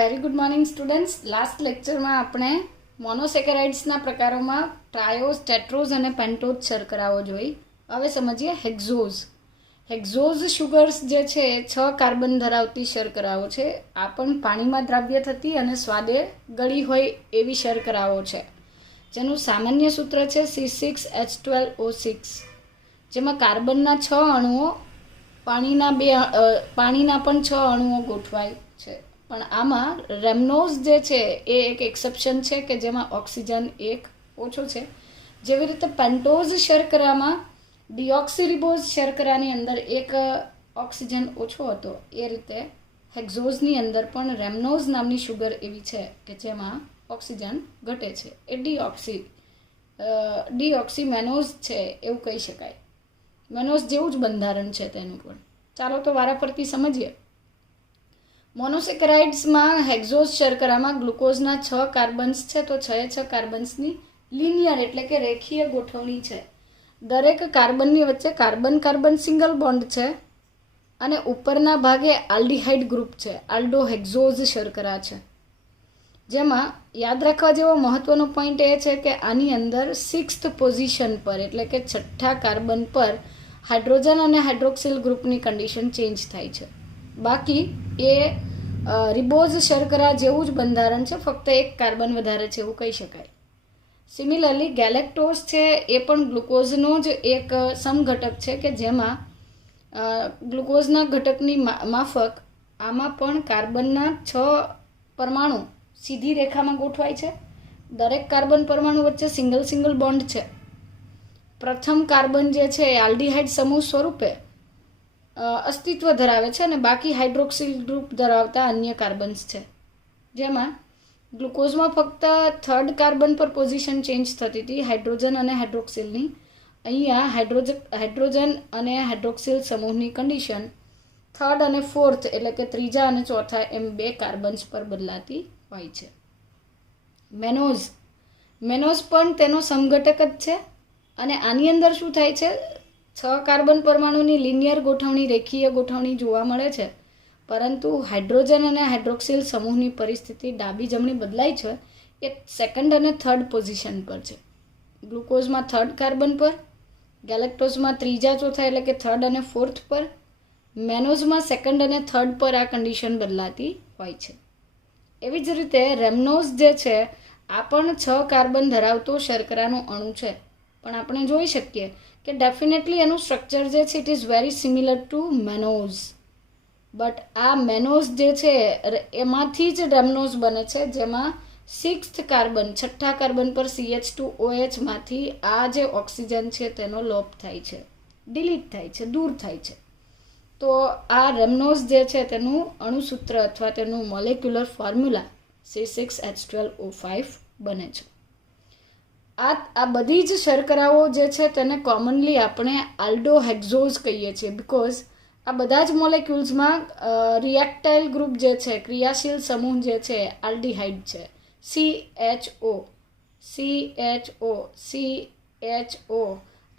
Very good morning students. Last લેક્ચરમાં આપણે મોનોસેકેરાઇડ્સના પ્રકારોમાં ટ્રાયોઝ, ટેટ્રોઝ અને પેન્ટોઝ શર્કરાઓ જોઈ. હવે સમજીએ હેક્ઝોઝ. હેક્ઝોઝ શુગર્સ જે છે એ 6 કાર્બન ધરાવતી શર્કરાઓ છે. આ પણ પાણીમાં દ્રાવ્ય થતી અને સ્વાદે ગળી હોય એવી શર્કરાઓ છે, જેનું સામાન્ય સૂત્ર છે C6H12O6, જેમાં કાર્બનના 6 અણુઓ પાણીના પણ 6 અણુઓ ગોઠવાય છે. પણ આમાં રેમનોઝ જે છે એ એક એક્સેપ્શન છે કે જેમાં ઓક્સિજન એક ઓછો છે. જેવી રીતે પેન્ટોઝ શર્કરામાં ડિઓક્સીરિબોઝ શર્કરાની અંદર એક ઓક્સિજન ઓછો હતો, એ રીતે હેક્ઝોઝની અંદર પણ રેમનોઝ નામની શુગર એવી છે કે જેમાં ઓક્સિજન ઘટે છે. એ ડીઓક્સીમેનોઝ છે એવું કહી શકાય. મેનોઝ જેવું જ બંધારણ છે તેનું પણ. ચાલો તો વારાફરતી સમજીએ. મોનોસેકેરાઇડ્સમાં હેક્ઝોઝ શર્કરામાં ગ્લુકોઝના 6 કાર્બન્સ છે, તો 6 કાર્બન્સની લિનિયર એટલે કે રેખીય ગોઠવણી છે. દરેક કાર્બનની વચ્ચે કાર્બન સિંગલ બોન્ડ છે અને ઉપરના ભાગે આલ્ડીહાઇડ ગ્રુપ છે. આલ્ડોહેક્ઝોઝ શર્કરા છે, જેમાં યાદ રાખવા જેવો મહત્વનો પોઈન્ટ એ છે કે આની અંદર 6th પોઝિશન પર એટલે કે 6ઠા કાર્બન પર હાઇડ્રોજન અને હાઇડ્રોક્સિલ ગ્રુપની કન્ડિશન ચેન્જ થાય છે. બાકી એ રિબોઝ શર્કરા જેવું જ બંધારણ છે, ફક્ત એક કાર્બન વધારે છે એવું કહી શકાય. સિમિલરલી ગેલેક્ટોઝ છે એ પણ ગ્લુકોઝનો જ એક સમઘટક છે કે જેમાં ગ્લુકોઝના ઘટકની માફક આમાં પણ કાર્બનના 6 પરમાણુ સીધી રેખામાં ગોઠવાય છે. દરેક કાર્બન પરમાણુ વચ્ચે સિંગલ બોન્ડ છે. પ્રથમ કાર્બન જે છે એ આલ્ડીહાઇડ સમૂહ સ્વરૂપે અસ્તિત્વ ધરાવે છે અને બાકી હાઇડ્રોક્સિલ ગ્રુપ ધરાવતા અન્ય કાર્બન્સ છે. જેમાં ગ્લુકોઝમાં ફક્ત 3rd કાર્બન પર પોઝિશન ચેન્જ થતી હતી, હાઇડ્રોજન અને હાઇડ્રોક્સિલની. અહીંયા હાઇડ્રોજન અને હાઇડ્રોક્સિલ સમૂહની કન્ડિશન 3rd અને 4th એટલે કે ત્રીજા અને ચોથા એમ 2 કાર્બન્સ પર બદલાતી હોય છે. મેનોઝ પણ તેનો સમઘટક જ છે અને આની અંદર શું થાય છે, 6 કાર્બન પરમાણુની લિનિયર ગોઠવણી, રેખીય ગોઠવણી જોવા મળે છે, પરંતુ હાઇડ્રોજન અને હાઇડ્રોક્સિલ સમૂહની પરિસ્થિતિ ડાબી જમણી બદલાય છે. એ 2nd અને 3rd પોઝિશન પર છે. ગ્લુકોઝમાં 3rd કાર્બન પર, ગેલેક્ટોઝમાં ત્રીજા ચોથા એટલે કે 3rd અને 4th પર, મેનોઝમાં 2nd અને 3rd પર આ કન્ડિશન બદલાતી હોય છે. એવી જ રીતે રેમનોઝ જે છે આ પણ 6 કાર્બન ધરાવતો શર્કરાનો અણુ છે, પણ આપણે જોઈ શકીએ કે ડેફિનેટલી એનું સ્ટ્રક્ચર જે છે it is very similar to mannose. But આ મેનોઝ જે છે એમાંથી જ રેમનોઝ બને છે, જેમાં 6th કાર્બન 6ઠા કાર્બન પર CH2OH માંથી આ જે ઓક્સિજન છે તેનો લોપ થાય છે, ડિલીટ થાય છે, દૂર થાય છે. તો આ રેમનોઝ જે છે તેનું અણુસૂત્ર અથવા તેનું મોલેક્યુલર ફોર્મ્યુલા C6H12O5 બને છે. આ બધી જ શર્કરાઓ જે છે તેને કોમનલી આપણે આલ્ડોહેક્ઝોઝ કહીએ છીએ, બિકોઝ આ બધા જ મોલેક્યુલ્સમાં રિએક્ટાઇલ ગ્રુપ જે છે, ક્રિયાશીલ સમૂહ જે છે આલ્ડીહાઇડ છે. CHO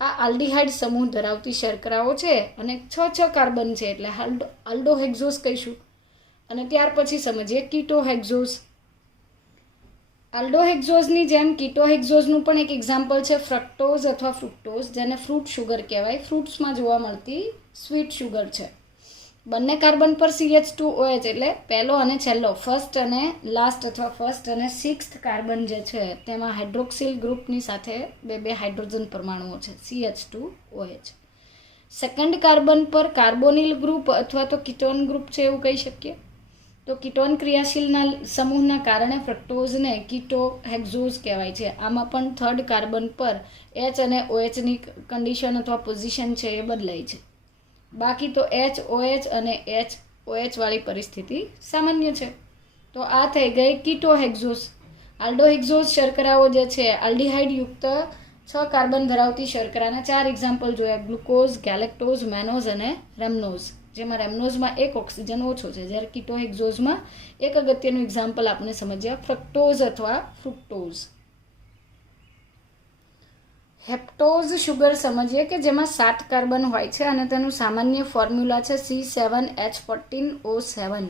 આ આલ્ડીહાઇડ સમૂહ ધરાવતી શર્કરાઓ છે અને 6 કાર્બન છે એટલે આલ્ડોહેક્ઝોઝ કહીશું. અને ત્યાર પછી સમજીએ કીટોહેક્ઝોઝ. આલ્ડોહેક્ઝોઝની જેમ કીટોહેક્ઝોઝનું પણ એક એક્ઝામ્પલ છે ફ્રક્ટોઝ અથવા ફ્રુક્ટોઝ, જેને ફ્રૂટ શુગર કહેવાય. ફ્રૂટ્સમાં જોવા મળતી સ્વીટ શુગર છે. બંને કાર્બન પર CH2OH એટલે પહેલો અને છેલ્લો, ફર્સ્ટ અને લાસ્ટ અથવા ફર્સ્ટ અને 6th કાર્બન જે છે તેમાં હાઇડ્રોક્સિલ ગ્રુપની સાથે 2 હાઇડ્રોજન પરમાણુઓ છે, CH2OH. 2nd કાર્બન પર કાર્બોનિલ ગ્રુપ અથવા તો કીટોન ગ્રુપ છે એવું કહી શકીએ. તો કીટોન ક્રિયાશીલના સમૂહના કારણે ફ્રક્ટોઝને કીટોહેક્ઝોઝ કહેવાય છે. આમાં પણ 3rd કાર્બન પર H અને OHની કન્ડિશન અથવા પોઝિશન છે એ બદલાય છે. બાકી તો HOH અને HOH વાળી પરિસ્થિતિ સામાન્ય છે. તો આ થઈ ગઈ કીટોહેક્ઝોઝ. આલ્ડોહેક્ઝોઝ શર્કરાઓ જે છે આલ્ડીહાઇડ યુક્ત 6 કાર્બન ધરાવતી શર્કરાના 4 એક્ઝામ્પલ જોયા: ગ્લુકોઝ, ગેલેક્ટોઝ, મેનોઝ અને રેમનોઝ. જેમાં રેમનોઝમાં એક ઓક્સિજન ઓછો છે, જ્યારે કીટોહેક્ઝોઝમાં એક અગત્યનું એક્ઝામ્પલ આપણે સમજ્યા ફ્રક્ટોઝ અથવા ફ્રુક્ટોઝ. હેપ્ટોઝ શુગર સમજીએ કે જેમાં 7 કાર્બન હોય છે અને તેનું સામાન્ય ફોર્મ્યુલા છે C7H14O7.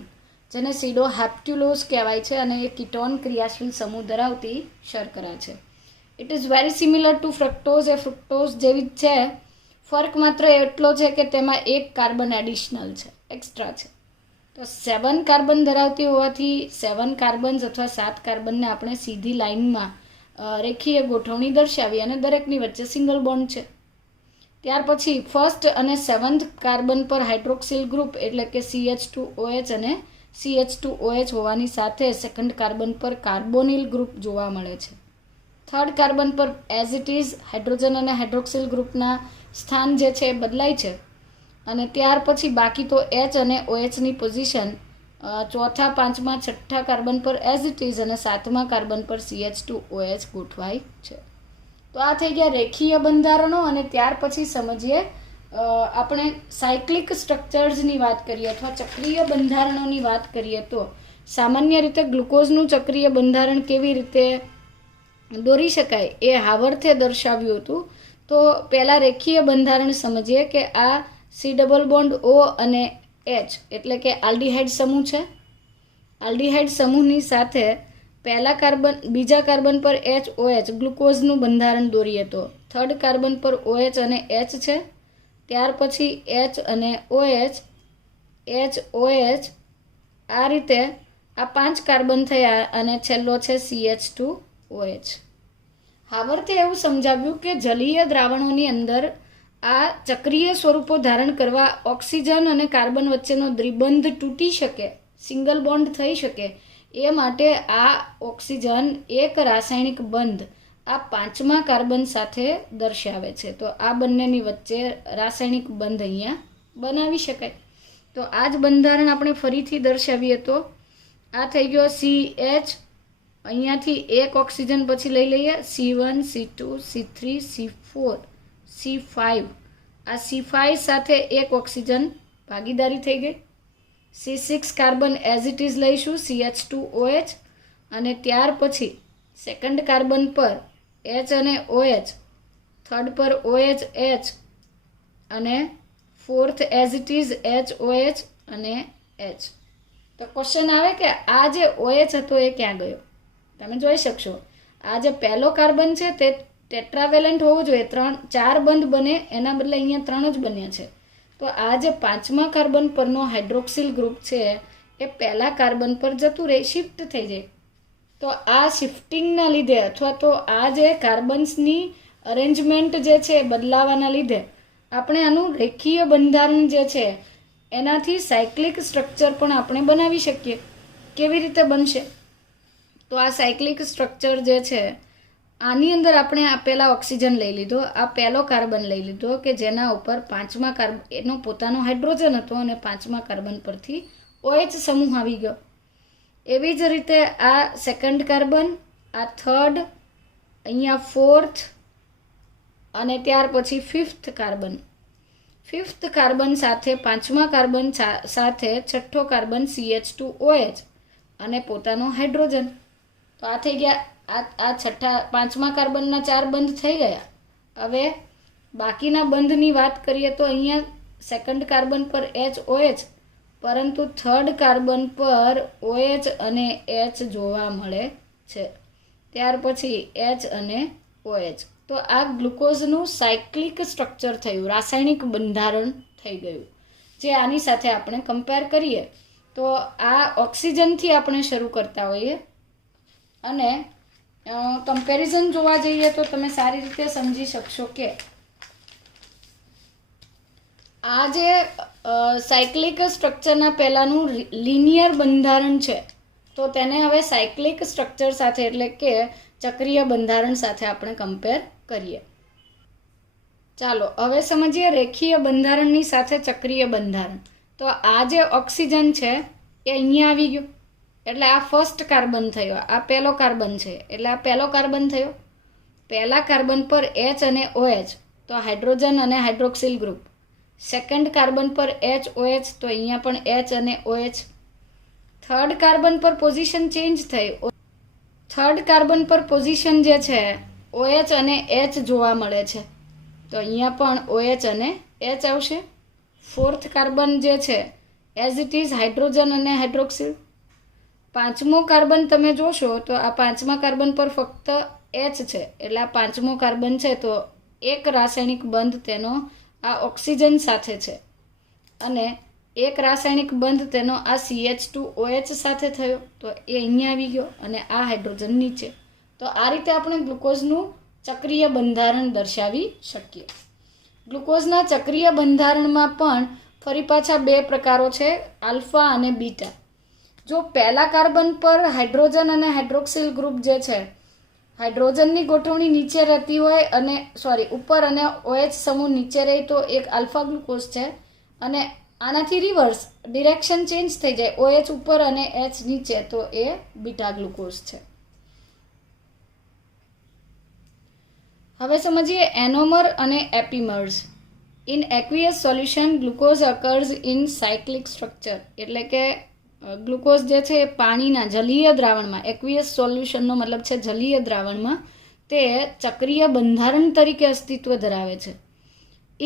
જેને સીડોહેપ્ટ્યુલોઝ કહેવાય છે અને એ કીટોન ક્રિયાશીલ સમૂહ ધરાવતી શર્કરા છે. It is very similar to fructose. એ ફ્રુક્ટોઝ જેવી જ છે. ફર્ક માત્ર એટલો છે કે તેમાં એક કાર્બન એડિશનલ છે, એક્સ્ટ્રા છે. તો 7 કાર્બન ધરાવતી હોવાથી 7 કાર્બન્સ અથવા 7 કાર્બનને આપણે સીધી લાઇનમાં રેખીય ગોઠવણી દર્શાવી અને દરેકની વચ્ચે સિંગલ બોન્ડ છે. ત્યાર પછી ફર્સ્ટ અને 7th કાર્બન પર હાઇડ્રોક્સિલ ગ્રુપ એટલે કે CH2OH અને CH2OH હોવાની સાથે સેકન્ડ કાર્બન પર કાર્બોનિલ ગ્રુપ જોવા મળે છે. થર્ડ કાર્બન પર એઝ ઇટ ઇઝ હાઇડ્રોજન અને હાઇડ્રોક્સિલ ગ્રુપના સ્થાન જે છે એ બદલાય છે. અને ત્યાર પછી બાકી તો H અને OHની પોઝિશન ચોથા, પાંચમા, છઠ્ઠા કાર્બન પર એઝ ઇટ ઇઝ અને સાતમા કાર્બન પર CH2OH ગોઠવાય છે. તો આ થઈ ગયા રેખીય બંધારણો. અને ત્યાર પછી સમજીએ આપણે સાયક્લિક સ્ટ્રક્ચર્સની વાત કરીએ અથવા ચક્રીય બંધારણોની વાત કરીએ તો સામાન્ય રીતે ગ્લુકોઝનું ચક્રીય બંધારણ કેવી રીતે દોરી શકાય એ હાવર્થે દર્શાવ્યું હતું. તો પહેલાં રેખીય બંધારણ સમજીએ કે આ C ડબલ બોન્ડ O અને H એટલે કે આલ્ડીહાઇડ સમૂહ છે. આલ્ડીહાઇડ સમૂહની સાથે પહેલા કાર્બન, બીજા કાર્બન પર HOH ગ્લુકોઝનું બંધારણ દોરીએ તો થર્ડ કાર્બન પર OH અને H છે. ત્યાર પછી H અને OH, HOH, આ રીતે આ 5 કાર્બન થયા અને છેલ્લો છે CH2OH. હાવર્થે એવું સમજાવ્યું કે જલીય દ્રાવણોની અંદર આ ચક્રીય સ્વરૂપો ધારણ કરવા ઓક્સિજન અને કાર્બન વચ્ચેનો દ્વિબંધ તૂટી શકે, સિંગલ બોન્ડ થઈ શકે, એ માટે આ ઓક્સિજન એક રાસાયણિક બંધ આ 5મા કાર્બન સાથે દર્શાવે છે. તો આ બંનેની વચ્ચે રાસાયણિક બંધ અહીંયા બનાવી શકાય. તો આ જ બંધારણ આપણે ફરીથી દર્શાવીએ તો આ થઈ ગયો CH, અહીંયાથી એક ઓક્સિજન પછી લઈ લઈએ C1, C2, C3, C4, C5. આ C5 સાથે એક ઓક્સિજન ભાગીદારી થઈ ગઈ. C6 carbon as it is લઈશું CH2OH અને ત્યાર પછી સેકન્ડ કાર્બન પર H અને OH, થર્ડ પર OH, H અને fourth as it is HOH અને H. તો ક્વેશ્ચન આવે કે આ જે OH હતો એ ક્યાં ગયો? તમે જોઈ શકશો આ જે પહેલો કાર્બન છે તે ટેટ્રાવેલેન્ટ હોવું જોઈએ, 4 બંધ બને, એના બદલે અહીંયા 3 જ બન્યા છે. તો આ જે 5મા કાર્બન પરનો હાઇડ્રોક્સિલ ગ્રુપ છે એ પહેલા કાર્બન પર જતું રહે, શિફ્ટ થઈ જાય. તો આ શિફ્ટિંગના લીધે અથવા તો આ જે કાર્બન્સની અરેન્જમેન્ટ જે છે બદલાવાના લીધે આપણે આનું રેખીય બંધારણ જે છે એનાથી સાયક્લિક સ્ટ્રક્ચર પણ આપણે બનાવી શકીએ. કેવી રીતે બનશે? તો આ સાયક્લિક સ્ટ્રક્ચર જે છે આની અંદર આપણે આ પહેલાં ઓક્સિજન લઈ લીધો, આ પહેલો કાર્બન લઈ લીધો કે જેના ઉપર 5મા કાર્બન એનો પોતાનો હાઇડ્રોજન હતો અને 5મા કાર્બન પરથી OH સમૂહ આવી ગયો. એવી જ રીતે આ સેકન્ડ કાર્બન, આ થર્ડ, અહીંયા ફોર્થ અને ત્યાર પછી ફિફ્થ કાર્બન. ફિફ્થ કાર્બન સાથે 5મા કાર્બન સાથે છઠ્ઠો કાર્બન CH2OH અને પોતાનો હાઇડ્રોજન. તો આ થઈ ગયા આ છઠ્ઠા 5મા કાર્બનના 4 બંધ થઈ ગયા. હવે બાકીના બંધની વાત કરીએ તો અહીંયા સેકન્ડ કાર્બન પર HOH પરંતુ થર્ડ કાર્બન પર OH અને H જોવા મળે છે. ત્યાર પછી H અને OH. તો આ ગ્લુકોઝનું સાયક્લિક સ્ટ્રક્ચર થયું, રાસાયણિક બંધારણ થઈ ગયું. જે આની સાથે આપણે કમ્પેર કરીએ તો આ ઓક્સિજનથી આપણે શરૂ કરતા હોઈએ અને કમ્પેરિઝન જોવા જઈએ તો તમે સારી રીતે સમજી શકશો કે આ જે સાયક્લિક સ્ટ્રક્ચરના પહેલાંનું લિનિયર બંધારણ છે તો તેને હવે સાયક્લિક સ્ટ્રક્ચર સાથે એટલે કે ચક્રીય બંધારણ સાથે આપણે કમ્પેર કરીએ. ચાલો હવે સમજીએ રેખીય બંધારણની સાથે ચક્રીય બંધારણ. તો આ જે ઓક્સિજન છે એ અહીંયા આવી ગયો એટલે આ ફર્સ્ટ કાર્બન થયો, આ પહેલો કાર્બન છે એટલે આ પહેલો કાર્બન થયો. પહેલા કાર્બન પર H અને OH તો હાઇડ્રોજન અને હાઇડ્રોક્સિલ ગ્રુપ. સેકન્ડ કાર્બન પર HOH તો અહીંયા પણ H અને OH. થર્ડ કાર્બન પર પોઝિશન ચેન્જ થઈ, થર્ડ કાર્બન પર પોઝિશન જે છે OH અને H જોવા મળે છે તો અહીંયા પણ OH અને H આવશે. ફોર્થ કાર્બન જે છે એઝ ઇટ ઇઝ હાઇડ્રોજન અને હાઇડ્રોક્સિલ પાંચમો કાર્બન તમે જોશો તો આ પાંચમા કાર્બન પર ફક્ત H છે, એટલે આ પાંચમો કાર્બન છે તો એક રાસાયણિક બંધ તેનો આ ઓક્સિજન સાથે છે અને એક રાસાયણિક બંધ તેનો આ CH2OH સાથે થયો તો એ અહીંયા આવી ગયો અને આ હાઇડ્રોજન નીચે. તો આ રીતે આપણે ગ્લુકોઝનું ચક્રીય બંધારણ દર્શાવી શકીએ. ગ્લુકોઝના ચક્રીય બંધારણમાં પણ ફરી પાછા બે પ્રકારો છે, આલ્ફા અને બીટા. જો પહેલા કાર્બન પર હાઇડ્રોજન અને હાઇડ્રોક્સિલ ગ્રુપ જે છે, હાઇડ્રોજનની ગોઠવણી નીચે રહેતી હોય અને ઉપર અને OH સમૂહ નીચે રહી તો એક આલ્ફા ગ્લુકોઝ છે અને આનાથી રિવર્સ ડિરેક્શન ચેન્જ થઈ જાય, OH ઉપર અને H નીચે, તો એ બીટા ગ્લુકોઝ છે. હવે સમજીએ એનોમર અને epimers. In aqueous solution glucose occurs in cyclic structure, એટલે કે ગ્લુકોઝ જે છે એ પાણીના જલીય દ્રાવણમાં, એક્વિયસ સોલ્યુશનનો મતલબ છે જલીય દ્રાવણમાં, તે ચક્રીય બંધારણ તરીકે અસ્તિત્વ ધરાવે છે.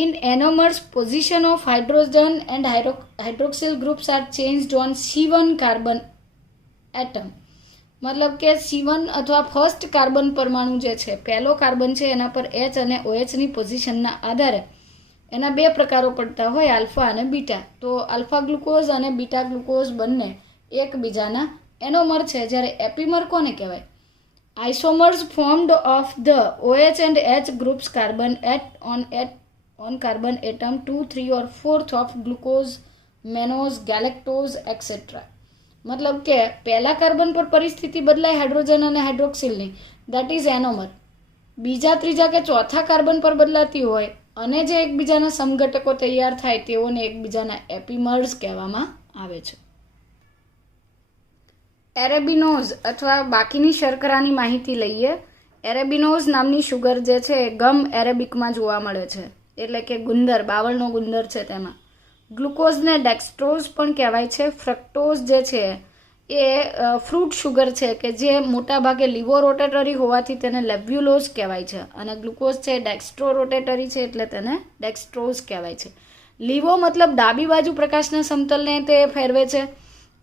In anomers position of hydrogen and hydroxyl groups are changed on C1 carbon atom, મતલબ કે C1 અથવા ફર્સ્ટ કાર્બન પરમાણુ જે છે, પહેલો કાર્બન છે એના પર H અને OHની પોઝિશનના આધારે એના બે પ્રકારો પડતા હોય, આલ્ફા અને બીટા. તો આલ્ફા ગ્લુકોઝ અને બીટા ગ્લુકોઝ બંને એકબીજાના એનોમર છે, જ્યારે એપીમર કોને કહેવાય? Isomers formed of the OH and H groups carbon on carbon atom 2, 3 or 4th of glucose, mannose, galactose, etc. મતલબ કે પહેલા કાર્બન પર પરિસ્થિતિ બદલાય હાઇડ્રોજન અને હાઇડ્રોક્સિલની, દેટ ઇઝ એનોમર. બીજા, ત્રીજા કે ચોથા કાર્બન પર બદલાતી હોય અને જે એકબીજાના સમઘટકો તૈયાર થાય તેઓને એકબીજાના એપીમર્સ કહેવામાં આવે છે. એરેબિનોઝ અથવા બાકીની શર્કરાની માહિતી લઈએ. એરેબિનોઝ નામની શુગર જે છે એ ગમ એરેબિકમાં જોવા મળે છે, એટલે કે ગુંદર, બાવળનો ગુંદર છે તેમાં. ગ્લુકોઝને ડેક્સ્ટ્રોઝ પણ કહેવાય છે. ફ્રક્ટોઝ જે છે એ ફ્રૂટ શુગર છે કે જે મોટા ભાગે લીવો રોટેટરી હોવાથી તેને લેબ્યુલોઝ કહેવાય છે અને ગ્લુકોઝ છે ડેક્સ્ટ્રો રોટેટરી છે એટલે તેને ડેક્સ્ટ્રોઝ કહેવાય છે. લીવો મતલબ ડાબી બાજુ પ્રકાશના સમતલને તે ફેરવે છે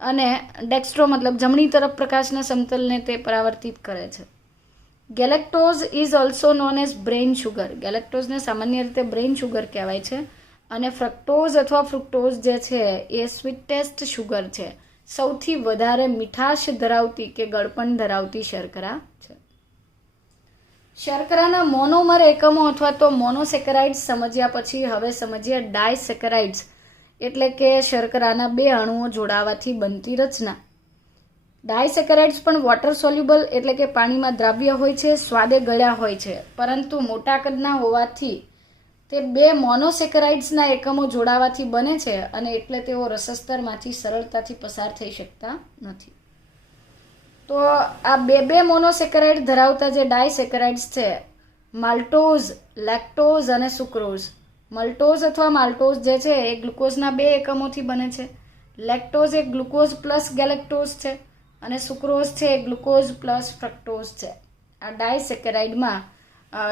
અને ડેક્સ્ટ્રો મતલબ જમણી તરફ પ્રકાશના સમતલને તે પરાવર્તિત કરે છે. Galactose is also known as brain sugar. ગેલેક્ટોઝને સામાન્ય રીતે બ્રેઇન શુગર કહેવાય છે અને ફ્રક્ટોઝ અથવા ફ્રુક્ટોઝ જે છે એ સ્વીટેસ્ટ શુગર છે, સૌથી વધારે મીઠાશ ધરાવતી કે ગળપણ ધરાવતી શર્કરા છે. શર્કરાના મોનોમર એકમો અથવા તો મોનોસેકરાઇડ્સ સમજ્યા પછી હવે સમજીએ ડાયસેકરાઇડ્સ, એટલે કે શર્કરાના બે અણુઓ જોડાવાથી બનતી રચના. ડાયસેકરાઇડ્સ પણ વોટર સોલ્યુબલ એટલે કે પાણીમાં દ્રાવ્ય હોય છે, સ્વાદે ગળ્યા હોય છે, પરંતુ મોટા કદના હોવાથી તે બે મોનોસેકરાઇડ્સના એકમો જોડાવાથી બને છે અને એટલે તેઓ રસસ્તરમાંથી સરળતાથી પસાર થઈ શકતા નથી. તો આ બે મોનોસેકરાઇડ ધરાવતા જે ડાયસેકરાઇડ્સ છે, માલ્ટોઝ, લેક્ટોઝ અને સુક્રોઝ. મલ્ટોઝ અથવા માલ્ટોઝ જે છે એ ગ્લુકોઝના બે એકમોથી બને છે. લેક્ટોઝ એ ગ્લુકોઝ પ્લસ ગેલેક્ટોઝ છે અને સુક્રોઝ છે એ ગ્લુકોઝ પ્લસ ફ્રક્ટોઝ છે. આ ડાયસેકરાઇડમાં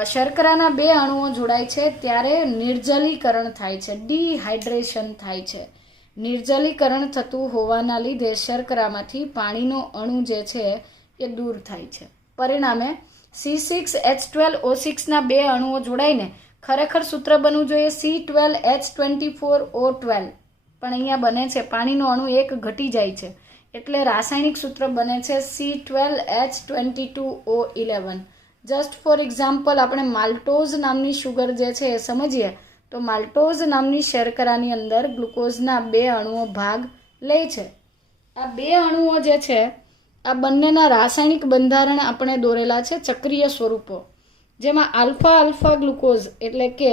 શર્કરાના બે અણુઓ જોડાય છે ત્યારે નિર્જલીકરણ થાય છે, ડિહાઇડ્રેશન થાય છે. નિર્જલીકરણ થતું હોવાના લીધે શર્કરામાંથી પાણીનો અણુ જે છે એ દૂર થાય છે. પરિણામે C6H12O6ના બે અણુઓ જોડાઈને ખરેખર સૂત્ર બનવું જોઈએ C12H24O12, પણ અહીંયા બને છે પાણીનો અણુ એક ઘટી જાય છે એટલે રાસાયણિક સૂત્ર બને છે C12H22O11. જસ્ટ ફોર એક્ઝામ્પલ આપણે માલ્ટોઝ નામની શુગર જે છે એ સમજીએ તો માલ્ટોઝ નામની શર્કરાની અંદર ગ્લુકોઝના બે અણુઓ ભાગ લે છે. આ બે અણુઓ જે છે આ બંનેના રાસાયણિક બંધારણ આપણે દોરેલા છે ચક્રીય સ્વરૂપો, જેમાં આલ્ફા આલ્ફા ગ્લુકોઝ એટલે કે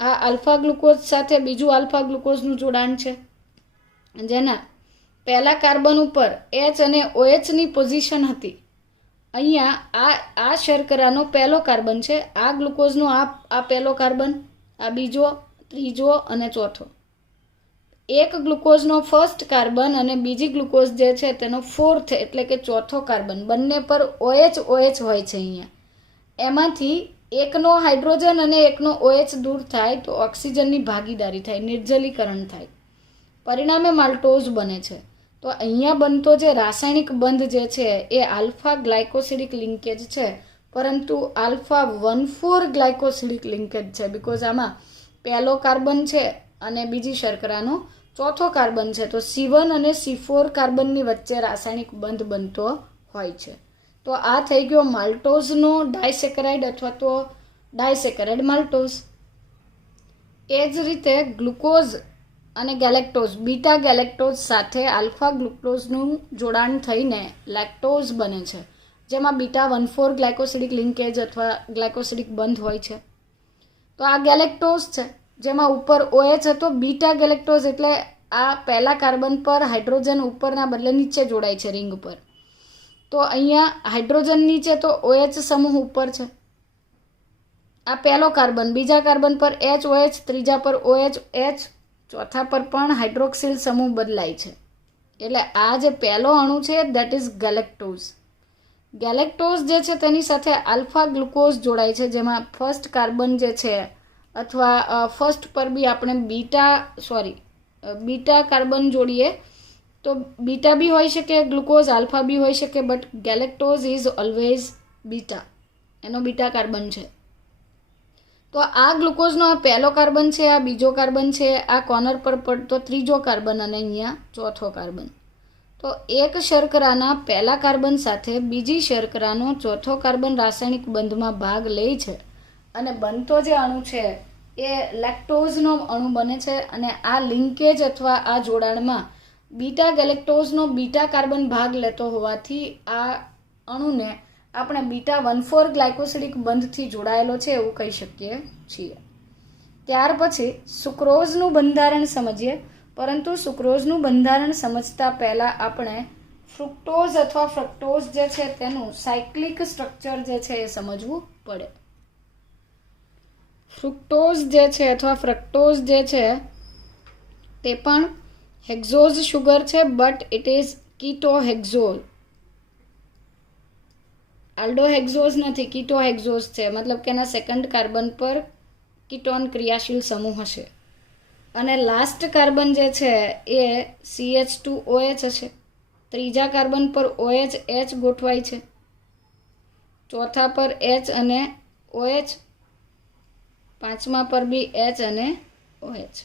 આ આલ્ફા ગ્લુકોઝ સાથે બીજું આલ્ફા ગ્લુકોઝનું જોડાણ છે, જેના પહેલા કાર્બન ઉપર H અને OHની પોઝિશન હતી. અહીંયા આ શર્કરાનો પહેલો કાર્બન છે, આ ગ્લુકોઝનો આ પહેલો કાર્બન, આ બીજો, ત્રીજો અને ચોથો. એક ગ્લુકોઝનો ફર્સ્ટ કાર્બન અને બીજી ગ્લુકોઝ જે છે તેનો ફોર્થ એટલે કે ચોથો કાર્બન, બંને પર OH હોય છે. અહીંયા એમાંથી એકનો હાઇડ્રોજન અને એકનો OH દૂર થાય તો ઓક્સિજનની ભાગીદારી થાય, નિર્જલીકરણ થાય, પરિણામે માલ્ટોઝ બને છે. તો અહીંયા બનતો જે રાસાયણિક બંધ જે છે એ આલ્ફા ગ્લાયકોસિડિક લિંકેજ છે, પરંતુ આલ્ફા 1,4 ગ્લાયકોસિડિક લિંકેજ છે, બિકોઝ આમાં પહેલો કાર્બન છે અને બીજી શર્કરાનો ચોથો કાર્બન છે. તો C1 અને C4 કાર્બનની વચ્ચે રાસાયણિક બંધ બનતો હોય છે. તો આ થઈ ગયો માલ્ટોઝનો ડાયસેકરાઇડ અથવા તો ડાયસેકરાઇડ માલ્ટોઝ. એ જ રીતે ગ્લુકોઝ અને ગેલેક્ટોઝ, બીટા ગેલેક્ટોઝ સાથે આલ્ફા ગ્લુકોઝનું જોડાણ થઈને લેક્ટોઝ બને છે, જેમાં બીટા 1,4 ગ્લાયકોસિડિક લિંકેજ અથવા ગ્લાયકોસિડિક બંધ હોય છે. તો આ ગેલેક્ટોઝ છે, જેમાં ઉપર OH હતો. બીટા ગેલેક્ટોઝ એટલે આ પહેલા કાર્બન પર હાઇડ્રોજન ઉપરના બદલે નીચે જોડાય છે રિંગ પર. તો અહીંયા હાઇડ્રોજન નીચે તો OH સમૂહ ઉપર છે. આ પહેલો કાર્બન, બીજા કાર્બન પર HOH, ત્રીજા પર OH, ચોથા પર પણ હાઇડ્રોક્સિલ સમૂહ બદલાય છે. એટલે આ જે પહેલો અણુ છે દેટ ઇઝ ગેલેક્ટોઝ. ગેલેક્ટોઝ જે છે તેની સાથે આલ્ફા ગ્લુકોઝ જોડાય છે, જેમાં ફર્સ્ટ કાર્બન જે છે અથવા ફર્સ્ટ પર બી આપણે બીટા કાર્બન જોડીએ તો બીટા બી હોઈ શકે, ગ્લુકોઝ આલ્ફા બી હોઈ શકે, but galactose is always beta, એનો બીટા કાર્બન છે. તો આ ગ્લુકોઝનો આ પહેલો કાર્બન છે, આ બીજો કાર્બન છે, આ કોર્નર પર પડતો ત્રીજો કાર્બન અને અહીંયા ચોથો કાર્બન. તો એક શર્કરાના પહેલા કાર્બન સાથે બીજી શર્કરાનો ચોથો કાર્બન રાસાયણિક બંધમાં ભાગ લે છે અને બનતો જે અણુ છે એ લેક્ટોઝનો અણુ બને છે. અને આ લિંકેજ અથવા આ જોડાણમાં બીટા ગેલેક્ટોઝનો બીટા કાર્બન ભાગ લેતો હોવાથી આ અણુને આપણે બીટા 1,4 ગ્લાયકોસિડિક બંધથી જોડાયેલો છે એવું કહી શકીએ છીએ. ત્યાર પછી સુક્રોઝનું બંધારણ સમજીએ, પરંતુ સુક્રોઝનું બંધારણ સમજતા પહેલાં આપણે ફ્રુક્ટોઝ અથવા ફ્રક્ટોઝ જે છે તેનું સાયક્લિક સ્ટ્રક્ચર જે છે એ સમજવું પડે. ફ્રુક્ટોઝ જે છે અથવા ફ્રક્ટોઝ જે છે તે પણ હેક્ઝોઝ શુગર છે, બટ ઇટ ઇઝ કીટોહેક્ઝોલ. આલ્ડોહેક્ઝોઝ નથી, કીટોહેક્ઝોઝ છે, મતલબ કે એના સેકન્ડ કાર્બન પર કીટોન ક્રિયાશીલ સમૂહ હશે. અને લાસ્ટ કાર્બન જે છે એ CH2OH હશે. ત્રીજા કાર્બન પર OH H ગોઠવાય છે, ચોથા પર H અને OH, પાંચમા પર બી H અને OH.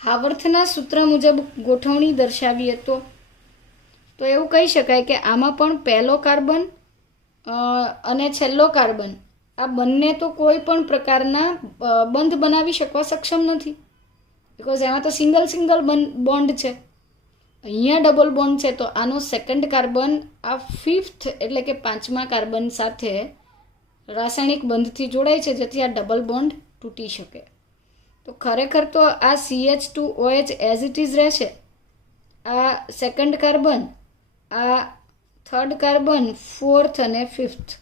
હાવર્થના સૂત્ર મુજબ ગોઠવણી દર્શાવીએ તો એવું કહી શકાય કે આમાં પણ પહેલો કાર્બન અને છેલ્લો કાર્બન આ બંને તો કોઈ પણ પ્રકારના બંધ બનાવી શકવા સક્ષમ નથી, બિકોઝ એમાં તો સિંગલ બોન્ડ છે. અહીંયા ડબલ બોન્ડ છે, તો આનો સેકન્ડ કાર્બન આ ફિફ્થ એટલે કે પાંચમા કાર્બન સાથે રાસાયણિક બંધથી જોડાય છે, જેથી આ ડબલ બોન્ડ તૂટી શકે. તો ખરેખર તો આ CH2OH એઝ ઇટ ઇઝ રહેશે. આ સેકન્ડ કાર્બન, આ થર્ડ કાર્બન, ફોર્થ અને ફિફ્થ.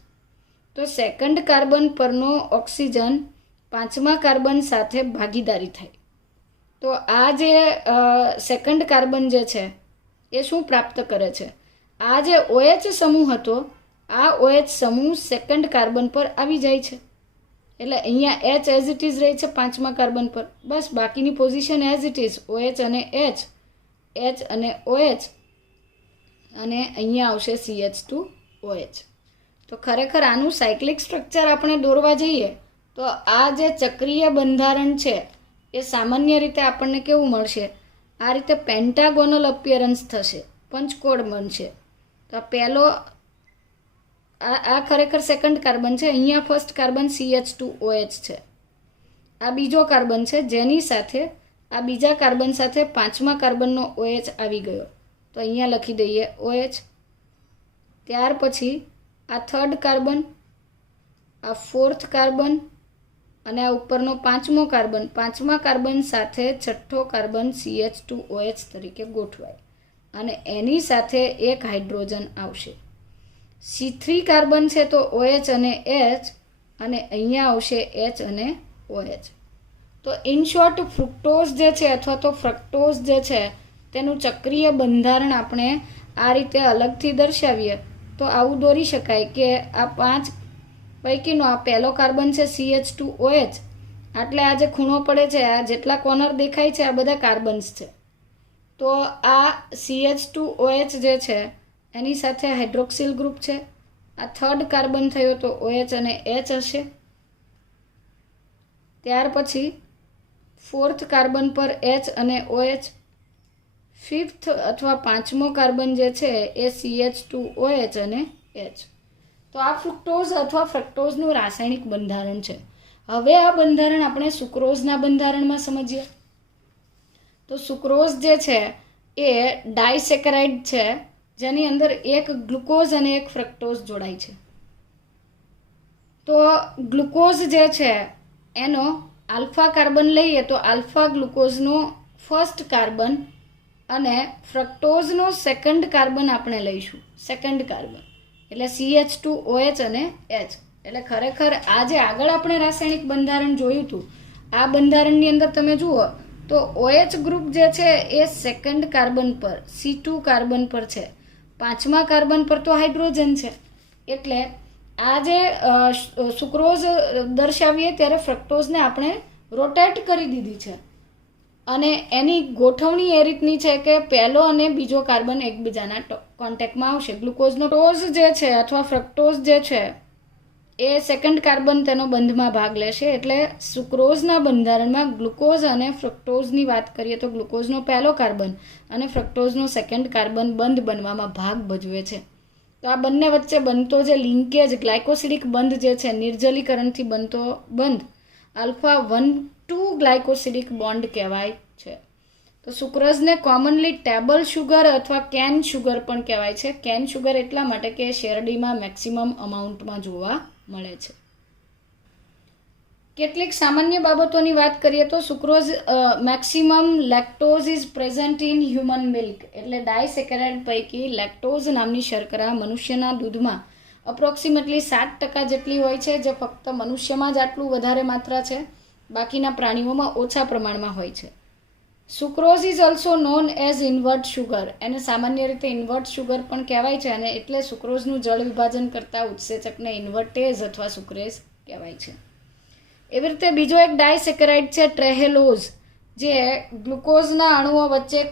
તો સેકન્ડ કાર્બન પરનો ઓક્સિજન પાંચમા કાર્બન સાથે ભાગીદારી થાય. તો આ જે સેકન્ડ કાર્બન જે છે એ શું પ્રાપ્ત કરે છે? આ જે OH સમૂહ હતો, આ OH સમૂહ સેકન્ડ કાર્બન પર આવી જાય છે. એટલે અહીંયા H એઝ ઇટ ઇઝ રહે છે પાંચમા કાર્બન પર, બસ બાકીની position as it is, OH અને H, H અને OH, અને અહીંયા આવશે CH2OH. તો ખરેખર આનું સાયક્લિક સ્ટ્રક્ચર આપણે દોરવા જઈએ તો આ જે ચક્રીય બંધારણ છે એ સામાન્ય રીતે આપણને કેવું મળશે? આ રીતે પેન્ટાગોનલ અપિયરન્સ થશે, પંચકોણ બનશે. તો પહેલો આ ખરેખર સેકન્ડ કાર્બન છે, અહીંયા ફર્સ્ટ કાર્બન CH2OH છે. આ બીજો કાર્બન છે જેની સાથે આ બીજા કાર્બન સાથે પાંચમા કાર્બનનો OH આવી ગયો, તો અહીંયા લખી દઈએ OH. ત્યાર પછી આ થર્ડ કાર્બન, આ ફોર્થ કાર્બન અને આ ઉપરનો પાંચમો કાર્બન, પાંચમા કાર્બન સાથે છઠ્ઠો કાર્બન CH2OH તરીકે ગોઠવાય અને એની સાથે એક હાઇડ્રોજન આવશે. C3 કાર્બન છે તો OH અને H, અને અહીંયા આવશે H અને OH. તો ઇન શોર્ટ ફ્રુક્ટોઝ જે છે અથવા તો ફ્રક્ટોઝ જે છે તેનું ચક્રીય બંધારણ આપણે આ રીતે અલગથી દર્શાવીએ તો આવું દોરી શકાય કે આ પાંચ પૈકીનો આ પહેલો કાર્બન છે CH2OH, એટલે આ જે ખૂણો પડે છે, આ જેટલા કોર્નર દેખાય છે આ બધા કાર્બન્સ છે. તો આ CH2OH જે છે એની સાથે હાઇડ્રોક્સિલ ગ્રુપ છે. આ થર્ડ કાર્બન થયો તો OH અને H હશે. ત્યાર પછી ફોર્થ કાર્બન પર H અને OH. ફિફ્થ અથવા પાંચમો કાર્બન જે છે એ CH2OH અને H. તો આ ફ્રુક્ટોઝ અથવા ફ્રક્ટોઝનું રાસાયણિક બંધારણ છે. હવે આ બંધારણ આપણે સુક્રોઝના બંધારણમાં સમજીએ. તો સુક્રોઝ જે છે એ ડાયસેકરાઇડ છે, જેની અંદર એક ગ્લુકોઝ અને એક ફ્રક્ટોઝ જોડાય છે. તો ગ્લુકોઝ જે છે એનો આલ્ફા કાર્બન લઈએ તો આલ્ફા ગ્લુકોઝનો ફર્સ્ટ કાર્બન અને ફ્રક્ટોઝનો સેકન્ડ કાર્બન આપણે લઈશું. સેકન્ડ કાર્બન એટલે CH2OH અને H. એટલે ખરેખર આ જે આગળ આપણે રાસાયણિક બંધારણ જોયું હતું, આ બંધારણની અંદર તમે જુઓ તો OH ગ્રુપ જે છે એ સેકન્ડ કાર્બન પર C2 કાર્બન પર છે. પાંચમા કાર્બન પર તો હાઇડ્રોજન છે. એટલે આ જે સુક્રોઝ દર્શાવીએ ત્યારે ફ્રક્ટોઝને આપણે રોટેટ કરી દીધી છે અને એની ગોઠવણી એ રીતની છે કે પહેલો અને બીજો કાર્બન એકબીજાના કોન્ટેક્ટમાં આવશે. ગ્લુકોઝનો ટોઝ જે છે અથવા ફ્રક્ટોઝ જે છે એ સેકન્ડ કાર્બન તેનો બંધમાં ભાગ લેશે. એટલે સુક્રોઝના બંધારણમાં ગ્લુકોઝ અને ફ્રક્ટોઝની વાત કરીએ તો ગ્લુકોઝનો પહેલો કાર્બન અને ફ્રક્ટોઝનો સેકન્ડ કાર્બન બંધ બનવામાં ભાગ ભજવે છે. તો આ બંને વચ્ચે બનતો જે લિંકેજ ગ્લાયકોસિડિક બંધ જે છે, નિર્જલીકરણથી બનતો બંધ α1,2 ગ્લાયકોસિડિક બોન્ડ કહેવાય છે. તો સુક્રોઝને કોમનલી ટેબલ શુગર અથવા કેન શુગર પણ કહેવાય છે. કેન શુગર એટલા માટે કે શેરડીમાં મેક્સિમમ અમાઉન્ટમાં જોવા મળે છે. કેટલીક સામાન્ય બાબતોની વાત કરીએ તો sucrose maximum lactose is present in human milk. એટલે ડાયસેકેરાઇડ પૈકી લેક્ટોઝ નામની શર્કરા મનુષ્યના દૂધમાં અપ્રોક્સિમેટલી 7% જેટલી હોય છે, જે ફક્ત મનુષ્યમાં જ આટલું વધારે માત્રા છે, બાકીના પ્રાણીઓમાં ઓછા પ્રમાણમાં હોય છે. Sucrose is also known as invert sugar. એને સામાન્ય રીતે ઇન્વર્ટ શુગર પણ કહેવાય છે અને એટલે સુક્રોઝનું જળ વિભાજન કરતા ઉત્સેચકને ઇન્વર્ટેઝ અથવા સુક્રેઝ કહેવાય છે. એવી રીતે બીજો એક ડાયસેકેરાઇડ છે ટ્રેહેલોઝ, જે ગ્લુકોઝના અણુઓ વચ્ચે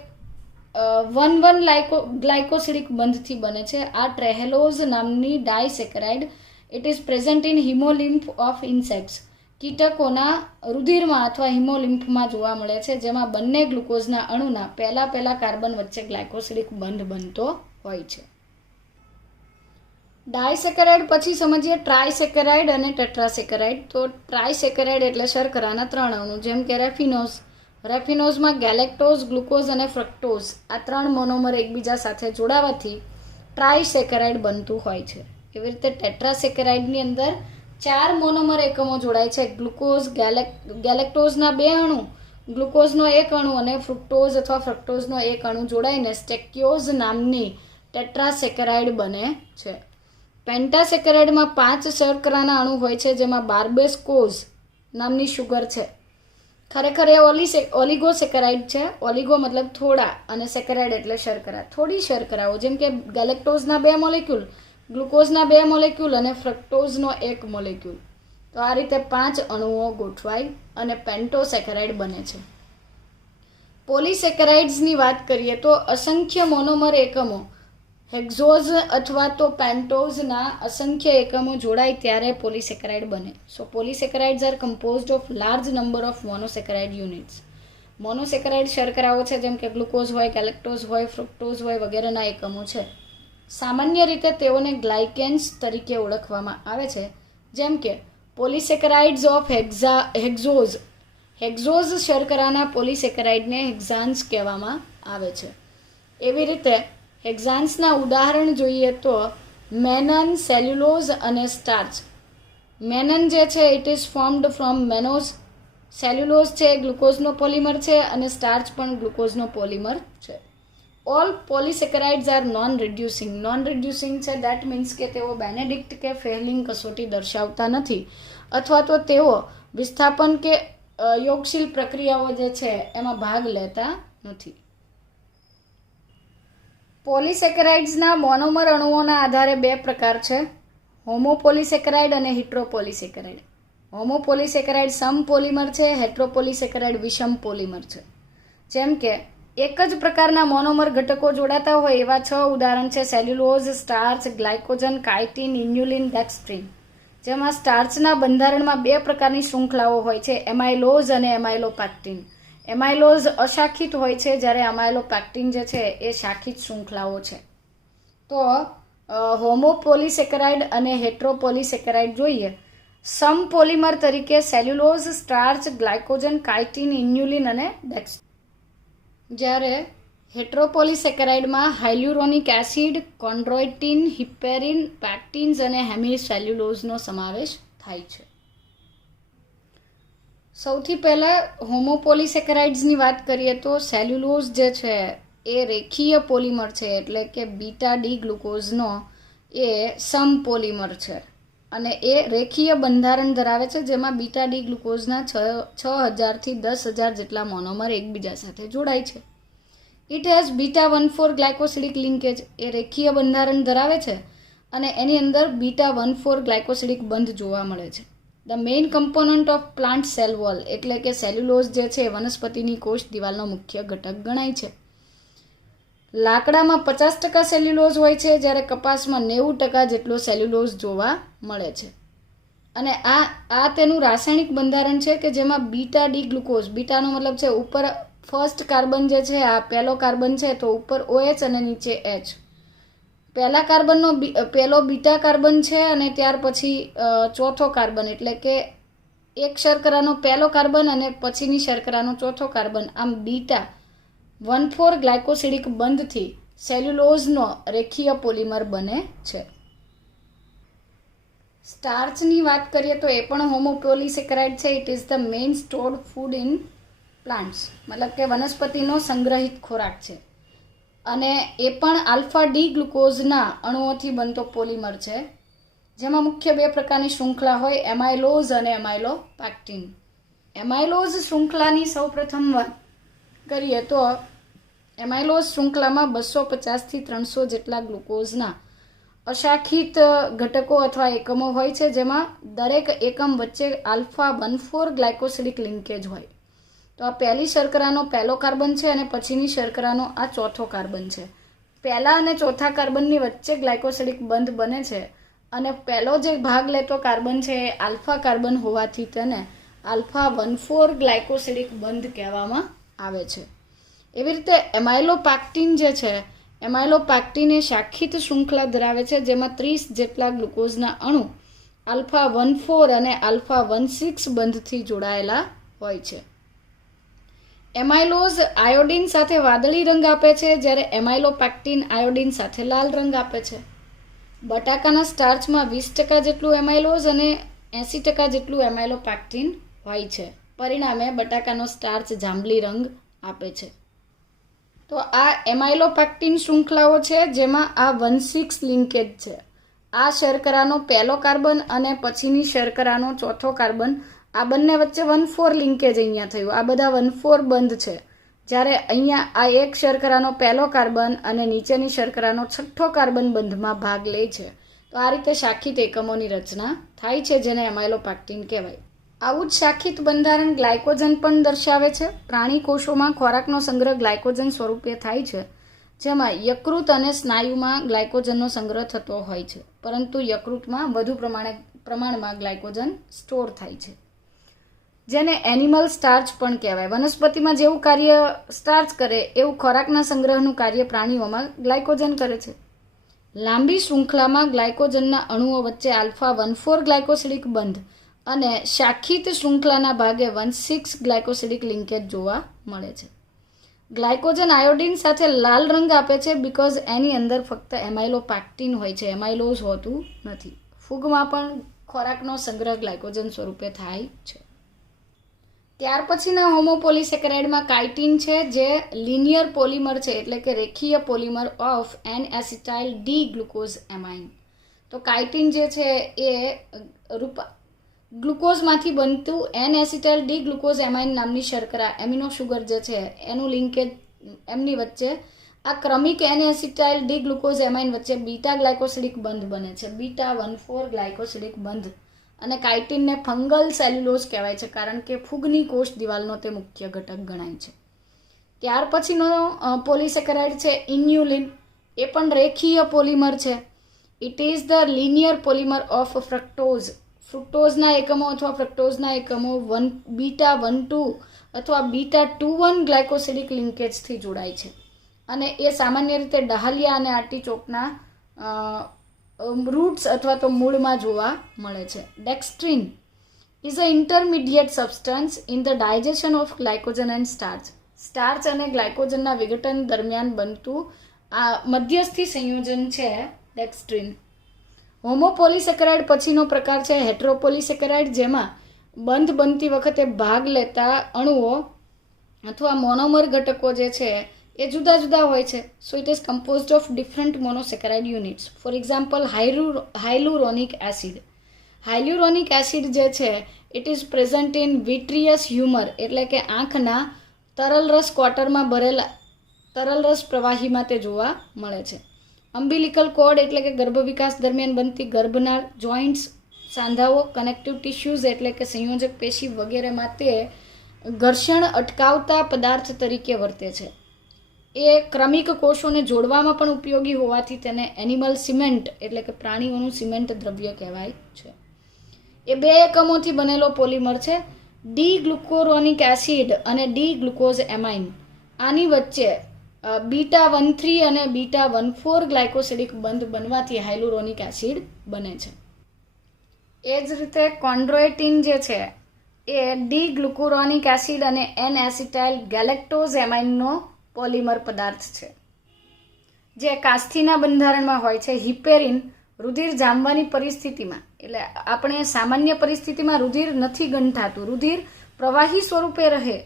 1,1 ગ્લાયકોસિડિક બંધથી બને છે. આ ટ્રેહેલોઝ નામની disaccharide it is present in hemolymph of insects. કીટકોના રુધિરમાં અથવા હિમોલિમ્ફમાં જોવા મળે છે, જેમાં બંને ગ્લુકોઝના અણુના પહેલા કાર્બન વચ્ચે ગ્લાયકોસિડિક બંધ બનતો હોય છે. ડાયસેકેરાઇડ પછી સમજીએ ટ્રાયસેકેરાઇડ અને ટેટ્રાસેકેરાઇડ. તો ટ્રાયસેકેરાઇડ એટલે શર્કરાના 3 અણુ, જેમ કે રેફિનોઝ. રેફિનોઝમાં ગેલેક્ટોઝ, ગ્લુકોઝ અને ફ્રક્ટોઝ આ 3 મોનોમર એકબીજા સાથે જોડાવાથી ટ્રાયસેકેરાઇડ બનતું હોય છે. એવી રીતે ટેટ્રાસેકેરાઇડની અંદર 4 મોનોમર એકમો જોડાય છે. ગ્લુકોઝ, ગેલેક્ટોઝના 2 અણુ, ગ્લુકોઝનો 1 અણુ અને ફ્રુક્ટોઝ અથવા ફ્રક્ટોઝનો 1 અણુ જોડાઈને સ્ટેક્યોઝ નામની ટેટ્રાસેકેરાઇડ બને છે. પેન્ટાસેકેરાઇડમાં 5 શર્કરાના અણુ હોય છે, જેમાં બાર્બેસ્કોઝ નામની શુગર છે. ખરેખર એ ઓલિગોસેકેરાઇડ છે. ઓલિગો મતલબ થોડા અને સેકેરાઇડ એટલે શર્કરા. થોડી શર્કરાઓ જેમ કે ગેલેક્ટોઝના 2 મોલેક્યુલ, ગ્લુકોઝના 2 મોલેક્યુલ અને ફ્રક્ટોઝનો 1 મોલેક્યુલ. તો આ રીતે 5 અણુઓ ગોઠવાય અને પેન્ટોસેકેરાઇડ બને છે. પોલિસેકેરાઇડ્સની વાત કરીએ તો અસંખ્ય મોનોમર એકમો હેક્ઝોઝ અથવા તો પેન્ટોઝના અસંખ્ય એકમો જોડાય ત્યારે પોલિસેકેરાઇડ બને. So polysaccharides are composed of large number of monosaccharide units. Monosaccharide શર્કરાઓ છે, જેમ કે ગ્લુકોઝ હોય, ગેલેક્ટોઝ હોય, ફ્રુક્ટોઝ હોય વગેરેના એકમો છે. સામાન્ય રીતે તેઓને ગ્લાયકેન્સ તરીકે ઓળખવામાં આવે છે, જેમ કે પોલિસેકેરાઇડ્સ ઓફ હેક્ઝોઝ. હેક્ઝોઝ શર્કરાના પોલિસેકેરાઇડને હેક્ઝાન્સ કહેવામાં આવે છે. એવી રીતે હેક્ઝાન્સના ઉદાહરણ જોઈએ તો મેનન, સેલ્યુલોઝ અને સ્ટાર્ચ. મેનન જે છે it is formed from mannose. Cellulose છે એ ગ્લુકોઝનો પોલિમર છે અને સ્ટાર્ચ પણ ગ્લુકોઝનો પોલિમર છે. All polysaccharides are non reducing. Non reducing છે દેટ મીન્સ કે તેઓ બેનેડિક્ટ કે ફેરલિંગ કસોટી દર્શાવતા નથી અથવા તો તેઓ વિસ્થાપન કે યોગશીલ પ્રક્રિયાઓ જે છે એમાં ભાગ લેતા નથી. પોલિસેકેરાઇડ્સના મોનોમર અણુઓના આધારે 2 પ્રકાર છે, હોમોપોલિસેકેરાઇડ અને હિટ્રોપોલિસેકેરાઇડ. હોમોપોલિસેકેરાઇડ સમ પોલિમર છે, હેટ્રોપોલિસેકેરાઇડ વિષમ પોલિમર છે. જેમ કે એક જ પ્રકારના મોનોમર ઘટકો જોડાતા હોય એવા 6 ઉદાહરણ છે સેલ્યુલોઝ, સ્ટાર્ચ, ગ્લાયકોજન, કાઇટિન, ઇન્યુલિન, ડેક્સ્ટ્રીન. જેમાં સ્ટાર્ચના બંધારણમાં 2 પ્રકારની શૃંખલાઓ હોય છે, એમાઇલોઝ અને એમાઇલોપેક્ટિન. એમાઇલોઝ અશાખિત હોય છે જ્યારે એમાઇલોપેક્ટિન જે છે એ શાખિત શૃંખલાઓ છે. તો હોમોપોલિસેકેરાઇડ અને હેટ્રોપોલિસેકેરાઇડ જોઈએ. સમપોલિમર તરીકે સેલ્યુલોઝ, સ્ટાર્ચ, ગ્લાયકોજન, કાઇટિન, ઇન્યુલિન અને ડેક્સ્ટ્રીન. જ્યારે હેટ્રોપોલિસેકેરાઇડમાં હાઇલ્યુરોનિક એસિડ, કોન્ડ્રોઇટિન, હિપેરિન, પેક્ટિન્સ અને હેમિસેલ્યુલોઝનો સમાવેશ થાય છે. સૌથી પહેલાં હોમોપોલિસેકેરાઇડ્સની વાત કરીએ તો સેલ્યુલોઝ જે છે એ રેખીય પોલિમર છે, એટલે કે બીટા ડી ગ્લુકોઝનો એ સમપોલિમર છે અને એ રેખીય બંધારણ ધરાવે છે, જેમાં બીટા ડી ગ્લુકોઝના 6000થી 10000 જેટલા મોનોમર એકબીજા સાથે જોડાય છે. It has beta 1,4 glycosidic linkage. એ રેખીય બંધારણ ધરાવે છે અને એની અંદર બીટા 1,4 ગ્લાયકોસિડિક બંધ જોવા મળે છે. The main component of plant cell wall, એટલે કે સેલ્યુલોઝ જે છે વનસ્પતિની કોષ દિવાલનો મુખ્ય ઘટક ગણાય છે. લાકડામાં 50% સેલ્યુલોઝ હોય છે, જ્યારે કપાસમાં 90% જેટલો સેલ્યુલોઝ જોવા મળે છે. અને આ તેનું રાસાયણિક બંધારણ છે કે જેમાં બીટા ડી ગ્લુકોઝ, બીટાનો મતલબ છે ઉપર ફર્સ્ટ કાર્બન જે છે, આ પહેલો કાર્બન છે તો ઉપર OH અને નીચે H. પહેલા કાર્બનનો પહેલો બીટા કાર્બન છે અને ત્યાર પછી ચોથો કાર્બન, એટલે કે એક શર્કરાનો પહેલો કાર્બન અને પછીની શર્કરાનો ચોથો કાર્બન, આમ બીટા 1,4 ગ્લાયકોસિડિક બંધથી સેલ્યુલોઝનો રેખીય પોલિમર બને છે. સ્ટાર્ચની વાત કરીએ તો એ પણ હોમોપોલિસેકેરાઇડ છે. It is the main stored food in plants, મતલબ કે વનસ્પતિનો સંગ્રહિત ખોરાક છે અને એ પણ આલ્ફા ડી ગ્લુકોઝના અણુઓથી બનતો પોલિમર છે, જેમાં મુખ્ય 2 પ્રકારની શૃંખલા હોય, એમાઇલોઝ અને એમાઇલોપેક્ટિન. એમાઇલોઝ શૃંખલાની સૌપ્રથમ વાત કરીએ તો એમાઇલોઝ શૃંખલામાં 250થી 300 જેટલા ગ્લુકોઝના અશાખિત ઘટકો અથવા એકમો હોય છે, જેમાં દરેક એકમ વચ્ચે આલ્ફા 1,4 ગ્લાયકોસિડિક લિંકેજ હોય. તો આ પહેલી શર્કરાનો પહેલો કાર્બન છે અને પછીની શર્કરાનો આ ચોથો કાર્બન છે. પહેલા અને ચોથા કાર્બનની વચ્ચે ગ્લાયકોસિડિક બંધ બને છે અને પહેલો જે ભાગ લેતો કાર્બન છે એ આલ્ફા કાર્બન હોવાથી તેને આલ્ફા 1,4 ગ્લાયકોસિડિક બંધ કહેવામાં આવે છે. એવી રીતે એમાઇલોપેક્ટિન જે છે, એમાઇલોપેક્ટિન એ શાખિત શૃંખલા ધરાવે છે, જેમાં 30 જેટલા ગ્લુકોઝના અણુ આલ્ફા 1,4 અને આલ્ફા 1,6 બંધથી જોડાયેલા હોય છે. એમાઇલોઝ આયોડિન સાથે વાદળી રંગ આપે છે, જ્યારે એમાઇલોપેક્ટિન આયોડિન સાથે લાલ રંગ આપે છે. બટાકાના સ્ટાર્ચમાં 20% જેટલું એમાઇલોઝ અને 80% જેટલું એમાઇલોપેક્ટિન હોય છે. પરિણામે બટાકાનો સ્ટાર્ચ જાંબલી રંગ આપે છે. તો આ એમાઇલોપેક્ટિન શૃંખલાઓ છે, જેમાં આ 1,6 લિંકેજ છે. આ શર્કરાનો પહેલો કાર્બન અને પછીની શર્કરાનો ચોથો કાર્બન, આ બંને વચ્ચે 1,4 લિંકેજ અહીંયા થયું. આ બધા 1,4 બંધ છે, જ્યારે અહીંયા આ એક શર્કરાનો પહેલો કાર્બન અને નીચેની શર્કરાનો છઠ્ઠો કાર્બન બંધમાં ભાગ લે છે. તો આ રીતે શાખિત એકમોની રચના થાય છે, જેને એમાઇલોપેક્ટિન કહેવાય. આવું જ શાખિત બંધારણ ગ્લાયકોજન પણ દર્શાવે છે. પ્રાણી કોષોમાં ખોરાકનો સંગ્રહ ગ્લાયકોજન સ્વરૂપે થાય છે, જેમાં યકૃત અને સ્નાયુમાં ગ્લાયકોજનનો સંગ્રહ થતો હોય છે, પરંતુ યકૃતમાં વધુ પ્રમાણમાં ગ્લાયકોજન સ્ટોર થાય છે, જેને એનિમલ સ્ટાર્ચ પણ કહેવાય. વનસ્પતિમાં જેવું કાર્ય સ્ટાર્ચ કરે એવું ખોરાકના સંગ્રહનું કાર્ય પ્રાણીઓમાં ગ્લાયકોજન કરે છે. લાંબી શૃંખલામાં ગ્લાયકોજનના અણુઓ વચ્ચે આલ્ફા 1,4 ગ્લાયકોસિડિક બંધ અને શાખિત શૃંખલાના ભાગે 1,6 ગ્લાયકોસિડિક લિંકેજ જોવા મળે છે. ગ્લાયકોજન આયોડિન સાથે લાલ રંગ આપે છે, બીકોઝ એની અંદર ફક્ત એમાઇલોપેક્ટિન હોય છે, એમાઇલોઝ હોતું નથી. ફૂગમાં પણ ખોરાકનો સંગ્રહ ગ્લાયકોજન સ્વરૂપે થાય છે. ત્યાર પછીના હોમોપોલિસેકેરાઇડમાં કાઇટિન છે, જે લિનિયર પોલિમર છે, એટલે કે રેખીય polymer of N acetyl D glucosamine. તો કાઇટિન જે છે એ ગ્લુકોઝમાંથી બનતું N-એસિટાઇલ ડી ગ્લુકોઝ એમાઇન નામની શર્કરા, એમિનો શુગર જે છે એનું લિંકેજ, એમની વચ્ચે આ ક્રમિક N-એસિટાઇલ ડી ગ્લુકોઝ એમાઇન વચ્ચે બીટા ગ્લાયકોસિડિક બંધ બને છે, બીટા 1,4 ગ્લાયકોસિડિક બંધ. અને કાઇટિનને ફંગલ સેલ્યુલોઝ કહેવાય છે, કારણ કે ફૂગની કોષ દિવાલનો તે મુખ્ય ઘટક ગણાય છે. ત્યાર પછીનો પોલિસેકેરાઇડ છે ઇન્યુલિન. એ પણ રેખીય પોલિમર છે. It is the linear polymer of fructose. ફ્રુક્ટોઝના એકમો અથવા ફ્રક્ટોઝના એકમો બીટા 1,2 અથવા બીટા 2,1 ગ્લાયકોસિડિક લિંકેજથી જોડાય છે અને એ સામાન્ય રીતે ડહાલિયા અને આર્ટિચોકના રૂટ્સ અથવા તો મૂળમાં જોવા મળે છે. Dextrin is a intermediate substance in the digestion of glycogen and starch. Starch અને ગ્લાયકોજનના વિઘટન દરમિયાન બનતું આ મધ્યસ્થી સંયોજન છે ડેક્સ્ટ્રીન. હોમોપોલિસેકેરાઇડ પછીનો પ્રકાર છે હેટ્રોપોલિસેકેરાઇડ, જેમાં બંધ બનતી વખતે ભાગ લેતા અણુઓ અથવા મોનોમર ઘટકો જે છે એ જુદા જુદા હોય છે. So it is composed of different monosaccharide units. For example hyaluronic acid. Hyaluronic acid જે છે it is present in vitreous humour, એટલે કે આંખના તરલ રસ ક્વાર્ટરમાં ભરેલા તરલ રસ પ્રવાહીમાં તે જોવા મળે છે. અમ્બિલિકલ કોર્ડ એટલે કે ગર્ભ વિકાસ દરમિયાન બનતી ગર્ભના જોઇન્ટ્સ, સાંધાઓ, કનેક્ટિવ ટિશ્યુઝ એટલે કે સંયોજક પેશી વગેરેમાં તે ઘર્ષણ અટકાવતા પદાર્થ તરીકે વર્તે છે. એ ક્રમિક કોષોને જોડવામાં પણ ઉપયોગી હોવાથી તેને એનિમલ સિમેન્ટ એટલે કે પ્રાણીઓનું સિમેન્ટ દ્રવ્ય કહેવાય છે. એ 2 એકમોથી બનેલો પોલિમર છે, ડી ગ્લુકોરોનિક એસિડ અને ડી ગ્લુકોઝ એમાઇન. આની વચ્ચે બીટા 1,3 અને બીટા 1,4 ગ્લાયકોસિડિક બંધ બનવાથી હાઇલુરોનિક એસિડ બને છે. એ જ રીતે કોન્ડ્રોઇટિન જે છે એ ડી ગ્લુકોરોનિક એસિડ અને એન એસિટાઇલ ગેલેક્ટોઝ એમાઇનનો પોલિમર પદાર્થ છે, જે કાસ્થીના બંધારણમાં હોય છે. હિપેરિન રુધિર જામવાની પરિસ્થિતિમાં, એટલે આપણે સામાન્ય પરિસ્થિતિમાં રુધિર નથી ગંઠાતું, રુધિર પ્રવાહી સ્વરૂપે રહે,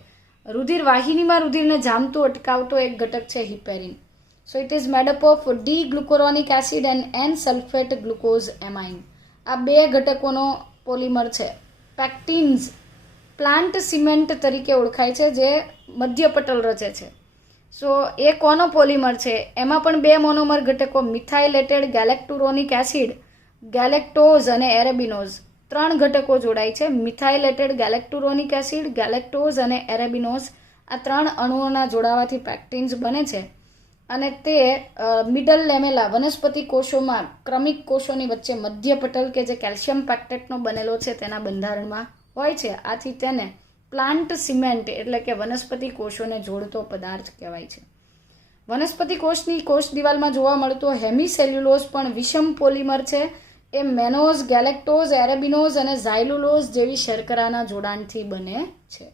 રુધિર વાહિનીમાં રુધિરને જામતું અટકાવતો એક ઘટક છે heparin. So it is made up of D glucuronic acid and N sulphate glucosamine. આ 2 ઘટકોનો પોલિમર છે. પેક્ટિન્સ પ્લાન્ટ સિમેન્ટ તરીકે ઓળખાય છે, જે મધ્યપટલ રચે છે. સો એ કોનો પોલિમર છે? એમાં પણ 2 મોનોમર ઘટકો મિથાઇલેટેડ ગેલેક્ટુરોનિક એસિડ, ગેલેક્ટોઝ અને એરેબિનોઝ 3 ઘટકો જોડાય છે. મિથાઇલેટેડ ગેલેક્ટુરોનિક એસિડ, ગેલેક્ટોઝ અને એરેબિનોઝ આ 3 અણુઓના જોડાવાથી પેક્ટિન્સ બને છે અને તે મિડલ લેમેલા વનસ્પતિ કોષોમાં ક્રમિક કોષોની વચ્ચે મધ્યપટલ કે જે કેલ્શિયમ પેક્ટેટનો બનેલો છે તેના બંધારણમાં હોય છે. આથી તેને પ્લાન્ટ સિમેન્ટ એટલે કે વનસ્પતિ કોષોને જોડતો પદાર્થ કહેવાય છે. વનસ્પતિ કોષની કોષ દિવાલમાં જોવા મળતો હેમિસેલ્યુલોઝ પણ વિષમ પોલિમર છે. એ મેનોઝ, ગેલેક્ટોઝ, એરેબિનોઝ અને ઝાયલુલોઝ જેવી શર્કરાના જોડાણથી બને છે.